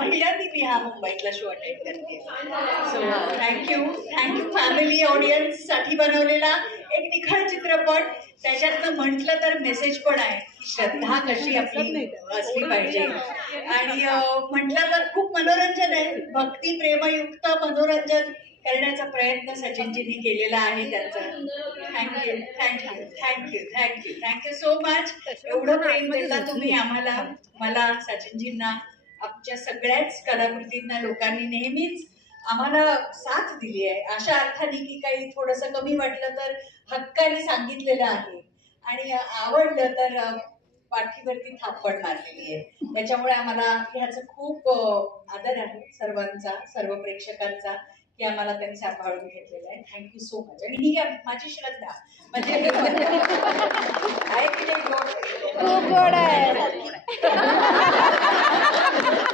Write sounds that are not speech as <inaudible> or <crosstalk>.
पहिल्यांदा मी हा मुंबईतला शो अटेंड करते. So thank you thank you family ऑडियन्ससाठी बनवलेला एक निखळ चित्रपट. त्याच्यातनं म्हटलं तर मेसेज पण आहे. श्रद्धा कशी आपली असली पाहिजे. आणि म्हटलं तर खूप मनोरंजन आहे. भक्ती प्रेमयुक्त मनोरंजन करण्याचा प्रयत्न सचिनजींनी केलेला आहे त्यांचा. Thank you thank you thank you thank you thank you so much एवढं प्रेम देता तुम्ही आम्हाला. मला सचिनजींना. आमच्या सगळ्याच कलाकृतींना लोकांनी नेहमीच आम्हाला साथ दिली आहे. अशा अर्थाने की काही थोडस कमी वाटलं तर हक्काने सांगितलेलं आहे. आणि आवडलं तर पाठीवरती थापड मारलेली आहे. त्याच्यामुळे आम्हाला ह्याचं खूप आदर आहे सर्वांचा सर्व प्रेक्षकांचा की आम्हाला त्यांनी सांभाळून घेतलेलं आहे. थँक्यू सो मच आणि ही माझी श्रद्धा. म्हणजे? <laughs> खूप गोड आहे.